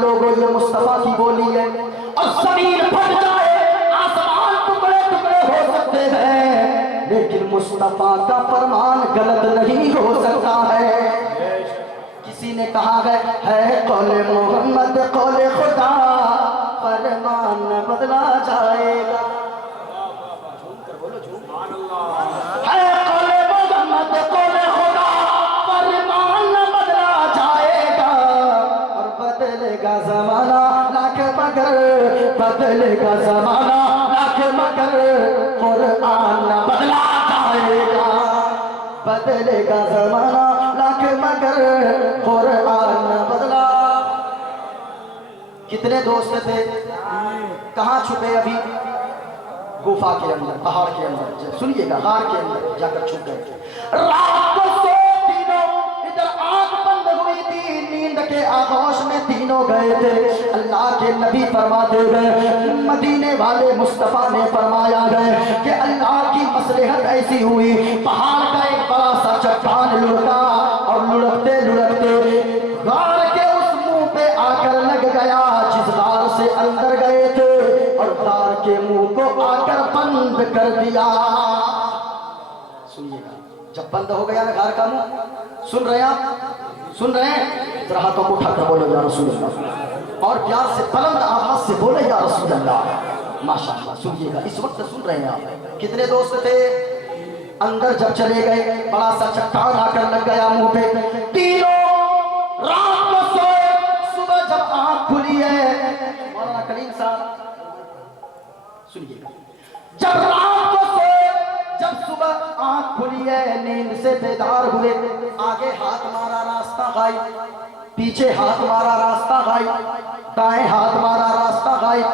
लोगों ये मुस्तफा की बोली है। और जमीन फट जाए, आसमान टुकड़े टुकड़े हो सकते हैं, लेकिन मुस्तफा का फरमान गलत नहीं हो सकता है। किसी ने कहा है कौले मोहम्मद कौले खुदा, फरमान बदला जाएगा। है कौले मोहम्मद कौले खुदा, फरमान बदला जाएगा। और बदलेगा जमाना लाख मगर, बदलेगा जमाना लाख मगर, कुरान बदला जाएगा। बदलेगा जमाना लाख मगर, कुरान बदला। कितने दोस्त थे, कहाँ छुपे अभी? गुफा के अंदर, पहाड़ के अंदर, सुनिएगा, गार के अंदर जाकर छुप गए। रात को सो तीनों, इधर आंख बंद हुई थी, नींद के आगोश में तीनों गए थे। अल्लाह के नबी फरमाते गए, मदीने वाले मुस्तफा ने फरमाया गए कि अल्लाह की मसलहत ऐसी हुई, पहाड़ का एक बड़ा सा चट्टान लुढ़का और लुढ़कते लुढ़कते गार के उस मुंह पे आकर लग गया जिस गार से अंदर गए थे, और गार के मुंह को आकर बंद कर दिया। सुनिएगा, जब बंद हो गया ना गार का मुंह, सुन रहे हैं आप? सुन रहे हैं? जरा हाथों को उठाकर बोलो या रसूल अल्लाह, और प्यार से बुलंद आवाज से बोले या रसूल अल्लाह। माशाअल्लाह, सुनिएगा, इस वक्त सुन रहे हैं आप? कितने दोस्त थे? अंदर जब चले गए, बड़ा सा चट्टान आकर लग गया मुंह पे। तीनों रात को सोए, सुबह जब आंख खुली है, मौलाना करीम साहब सुनिएगा, जब रात को सोए, जब सुबह आंख खुली है, नींद से बेदार हुए, आगे हाथ मारा रास्ता गायब, पीछे हाथ मारा रास्ता गायब, दाएं हाथ मारा रास्ता गायब,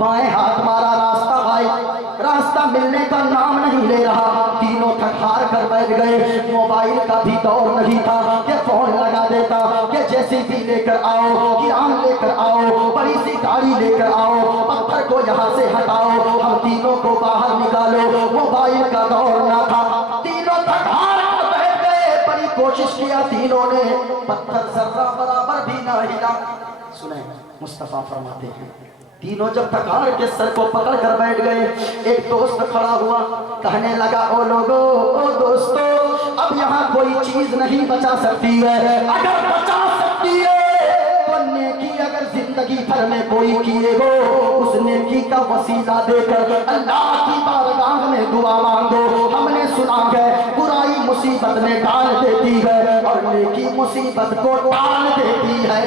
बाएं हाथ मारा रास्ता गायब, रास्ता मिलने का नाम नहीं ले रहा। तीनों थक-हार कर बैठ गए। मोबाइल का भी दौर नहीं था कि फोन लगा देता कि जेसीबी लेकर आओ, किरान लेकर आओ, बड़ी सी गाड़ी लेकर आओ, पत्थर को यहाँ से हटाओ, हम तीनों को बाहर निकालो। मोबाइल का दौर ना था। तीनों थक-हार कर बैठ गए, बड़ी कोशिश किया तीनों ने, पत्थर जर्रा बराबर भी ना हिला। सुने, मुस्तफा फरमाते हैं, तीनों जब थकार के सर को पकड़ कर बैठ गए, एक दोस्त खड़ा हुआ, कहने लगा, ओ लोगो, ओ दोस्तों, अब यहाँ कोई चीज नहीं बचा सकती है। अगर बचा सकती है तो नेकी अगर जिंदगी भर में कोई किए हो, उस नेकी का वसीला देकर अल्लाह की बारगाह में दुआ मांगो। हमने सुना है बुराई मुसीबत में डाल देती है और नेकी मुसीबत को टाल देती है।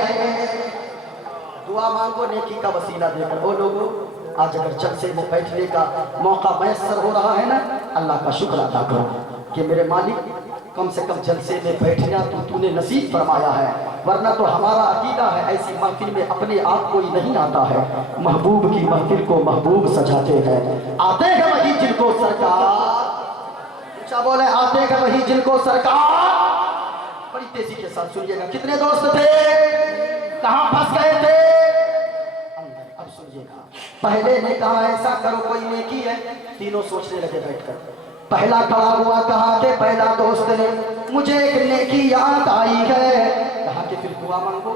दुआ मांगो नेकी का वसीला देकर। वो लोगों, आज अगर जलसे में बैठने का मौका मैसर हो रहा है ना, अल्लाह का शुक्र अदा करो कि मेरे मालिक कम से कम जलसे में बैठना तो तूने नसीब फरमाया है, वरना तो हमारा अकीदा है ऐसी महफिल में अपने आप कोई नहीं आता है। महबूब की महफिल को महबूब सजाते हैं। आते हैं वही जिनको सरकार, ऊंचा बोले, आते हैं वही जिनको सरकार। बड़ी तेजी के साथ सुनिएगा, कितने दोस्त थे, कहां फंस गए थे? अंदर। अब सुनिएगा, पहले ने कहा ऐसा करो कोई नेकी है, तीनों सोचने लगे बैठकर। पहला खड़ा हुआ, कहा कि पहला दोस्त ने, मुझे एक नेकी याद आई है, कहा कि फिर दुआ मांगो।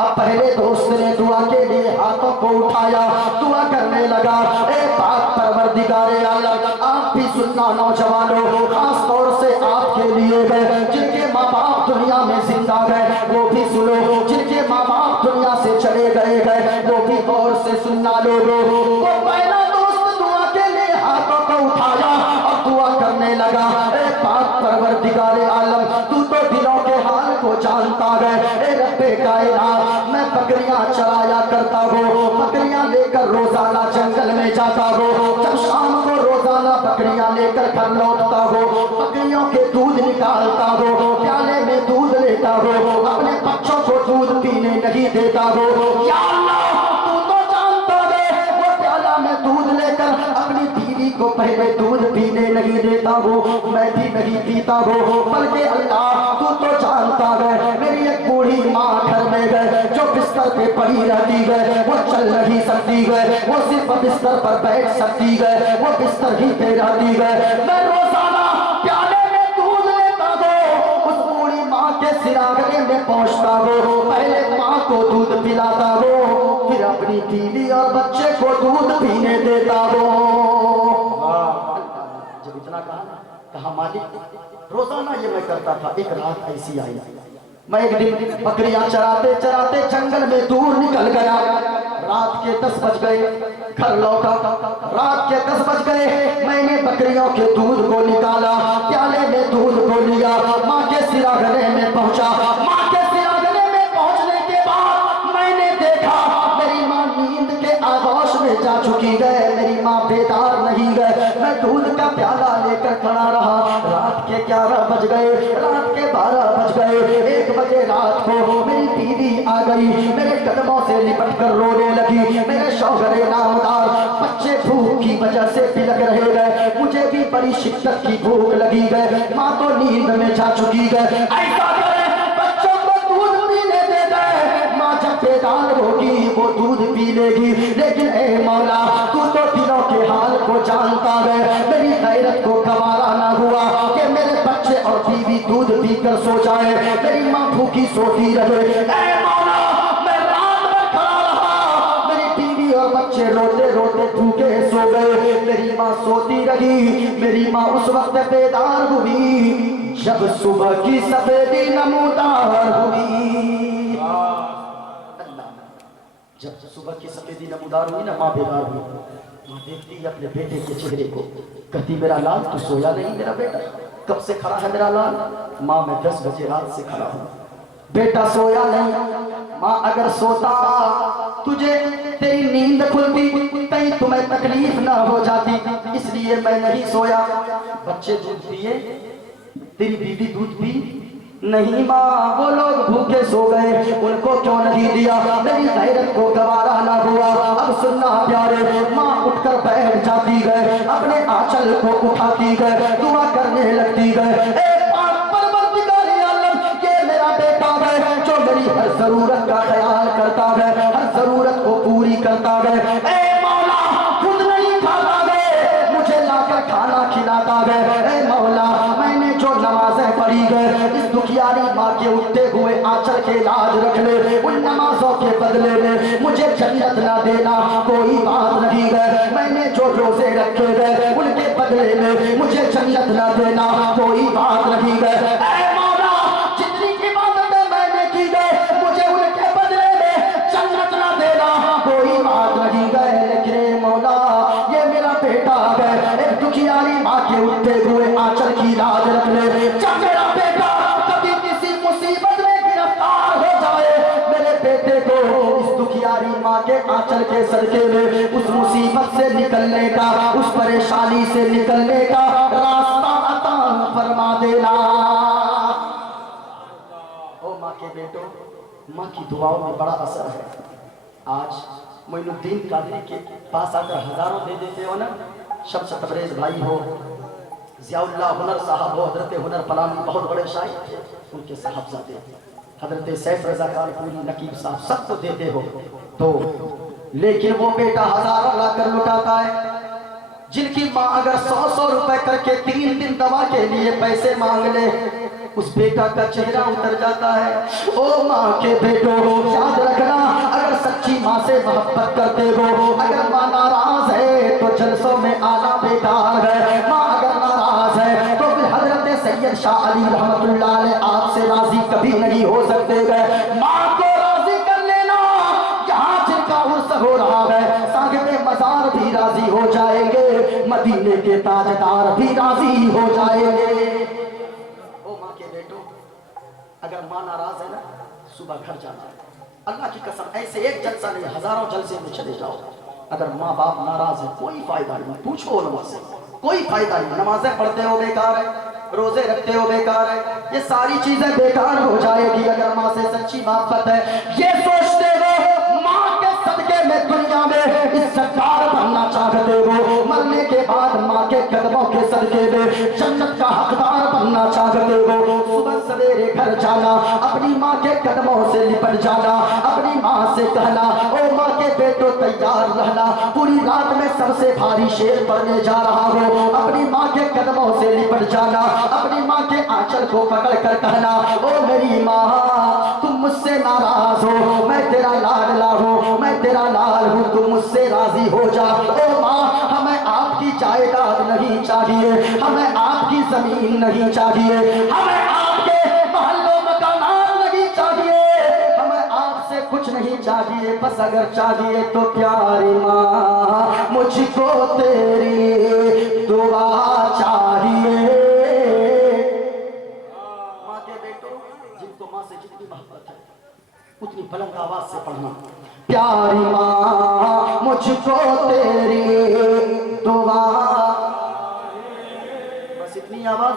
अब पहले दोस्त ने दुआ के लिए हाथों को उठाया, दुआ करने लगा, ए पाक परवरदिगारे आलम, आप भी सुनना नौजवानों, खास तौर से आपके लिए है, जिनके माँ बाप दुनिया में जिंदा गए वो भी सुनो, जिनके माँ बाप दुनिया से चले गए वो भी गौर से सुनना लोगों। तो पहला दोस्त दुआ के लिए हाथों को उठाया और दुआ करने लगा, ए पाक परवरदिगारे आलम, तू तो दिलों के हाल को जानता है, ए रब्बे कायनात, मैं बकरियां चराया करता हूँ, बकरियां लेकर रोजाना जंगल में जाता हूँ, जब शाम को रोजाना बकरियां लेकर घर लौटता हूँ, बकरियों के दूध निकालता हूँ, प्याले में दूध लेता हूँ, अपने बच्चों को दूध पीने नहीं देता हूँ। या अल्लाह, तू तो जानता है, वो प्याला में दूध लेकर अपनी बीवी को पहले दूध पीने नहीं देता हूँ, मैं भी नहीं पीता हूँ, बल्कि अल्लाह तू तो जानता है, मेरी एक बूढ़ी माँ घर में गए जो बिस्तर पे पड़ी रहती है, वो चल नहीं सकती है, वो सिर्फ बिस्तर पर बैठ सकती है, वो बिस्तर ही पे रहती है, मैं रोजाना प्याले में दूध लेता हूँ, उस बूढ़ी माँ के सिरागने में पहुँचता हूँ, पहले माँ को दूध पिलाता हूँ, अपनी बीवी और बच्चे को दूध पीने देता हो। जब इतना कहा ना, कहा मालिक रोजाना ये मैं करता था, एक रात ऐसी आई मैं एक दिन बकरियां चराते चराते जंगल में दूर निकल गया। रात के 10 बज गए, घर लौटा, रात के 10 बज गए। मैंने बकरियों के दूध को निकाला, प्याले में दूध को लिया, माँ के सिरागने में पहुंचा। माँ के सिरागने में पहुंचने के बाद मैंने देखा मेरी माँ नींद के आगोश में जा चुकी है, मेरी माँ बेदार नहीं गए। मैं दूध का प्याला लेकर खड़ा रहा। रात के 11 बज गए, रात के 12 बज गए। 1 बजे रात को मेरी बीवी आ गई, मेरे कदमों से लिपट कर रोने लगी। मेरे शौहरे नामदार बच्चे भूख की वजह से बिलक रहे गए, मुझे भी बड़ी शिद्दत की भूख लगी गए। माँ तो नींद में जा चुकी गए। ऐसा करे बच्चों को दूध पीने दे दे, माँ जब बेदार होगी वो दूध पी लेगी। लेकिन ए मौला तू तो दिलों के हाल को जानता है। मेरी गैरत को गवारा ना हुआ कि मेरे बच्चे और बीवी दूध पीकर सो जाए, मेरी माँ भूखी सोती रहे। ए मौला मैं रात भर खड़ा रहा, मेरी बीवी और बच्चे रोते रोते भूखे सो गए, मेरी माँ सोती रही। मेरी माँ उस वक्त बेदार हुई जब सुबह की सफेदी नमूदार हुई। जब सुबह की सफेदी नमूदार हुई ना, माँ बेदार हुई। माँ देखती अपने बेटे के चेहरे को, कहती मेरा लाल तू सोया नहीं मेरा बेटा, कब से खड़ा है मेरा लाल? माँ मैं 10 बजे रात से खड़ा हूँ, बेटा सोया नहीं। माँ अगर सोता तुझे तेरी नींद खुलती, कहीं तुम्हें तकलीफ ना हो जाती, इसलिए मैं नहीं सोया। बच्चे दूध पिए, तेरी बीवी दूध पी नहीं माँ, वो लोग भूखे सो गए, उनको क्यों नहीं दिया? मेरी गैरत को गवारा ना हुआ। अब सुनना प्यारे, माँ उठकर बैठ जाती गए, अपने आंचल को उठाती गए, दुआ करने लगती गए। जो मेरी हर जरूरत का ख्याल करता है, हर जरूरत को पूरी करता है। ए मौला खुद नहीं खाता है, मुझे लाकर खाना खिलाता है। ए मौला मैंने जो नमाजें पढ़ी गए, इस दुखियारी माँ के उठते हुए आंचल के लाज रख ले। उन नमाजों के बदले में मुझे जन्नत ना देना कोई बात नहीं है। मैंने जो रोजे रखे गए उनके बदले में मुझे जन्नत ना देना कोई बात नहीं है। उठते हुए आंचल की लाज रख ले। जब मेरा बेटा कभी किसी मुसीबत में गिरफ्तार हो जाए, मेरे बेटे को इस दुखियारी माँ के आंचल के सदके में उस मुसीबत से निकलने का, उस परेशानी से निकलने का रास्ता अता फरमा देना। ओ माँ के बेटो, माँ की दुआओं में बड़ा असर है। आज मोइनुद्दीन कादरी के पास आकर हजारों दे देते हो ना, शम्स तबरेज भाई हो, ज़ियाउल्लाह हुनर साहब हो, हजरत हुनर पलानी बहुत बड़े शायर थे, उनके साहबजादे हजरत सैफ रज़ा खान पूरी नकीब साहब सबको देते हो तो, लेकिन वो बेटा हजारों लाकर लुटाता है। जिनकी माँ अगर 100-100 रुपए करके 3 दिन दवा के लिए पैसे मांग ले, उस बेटा का चेहरा उतर जाता है। ओ माँ के बेटो याद रखना, अगर सच्ची माँ से मोहब्बत करते हो, अगर माँ नाराज है तो जलसों में आना बेकार है। माँ अगर नाराज है तो फिर हजरत सैयद शाह अली रहमतुल्लाह अलैह आपसे राजी कभी नहीं हो सकते गए। माँ को राजी कर लेना, जहाँ जिनका उर्स हो रहा है साहिब मजार भी राजी हो जाएंगे, मदीने के ताजदार भी राजी हो जाएंगे। अगर माँ नाराज है ना, सुबह घर जाना, अल्लाह की कसम ऐसे एक जलसा नहीं, हजारों जलसे में चले जाओ। अगर माँ बाप नाराज है कोई फायदा नहीं, पूछो उलमा से, कोई फायदा नहीं। नमाजें पढ़ते हो बेकार है, रोजे रखते हो बेकार है, ये सारी चीजें बेकार हो जाएगी अगर माँ से सच्ची मोहब्बत है। ये सोचते हो माँ के सदके में दुनिया में इज्जतदार बनना चाहते हो, मरने के बाद माँ के कदमों के सदके में जन्नत का हकदार बनना चाहते हो। सुबह सवेरे घर जाना, अपनी माँ के कदमों से लिपट जाना, अपनी माँ से कहना, ओ माँ के बेटे बेटो तैयार रहना, पूरी रात में सबसे भारी शेर पड़ने जा रहा हो, अपनी माँ के कदमों से लिपट जाना, अपनी माँ के आंचल को पकड़ कर कहना, ओ मेरी माँ तुम मुझसे नाराज हो, मैं तेरा लाडला हूँ, मैं तेरा लाल हूँ, तुम मुझसे राजी हो जा। ओ माँ हमें आपकी जायदाद नहीं चाहिए, हमें आपकी जमीन नहीं चाहिए, हमें आपके महलों मकानात नहीं चाहिए, हमें आपसे कुछ नहीं चाहिए, बस अगर चाहिए तो प्यारी माँ मुझको तेरी दुआ चाहिए। माँ के बेटो जिनको माँ से जितनी मोहब्बत है उतनी बुलंद आवाज से पढ़ना, प्यारी माँ मुझको तेरी दुआ, बस इतनी आवाज।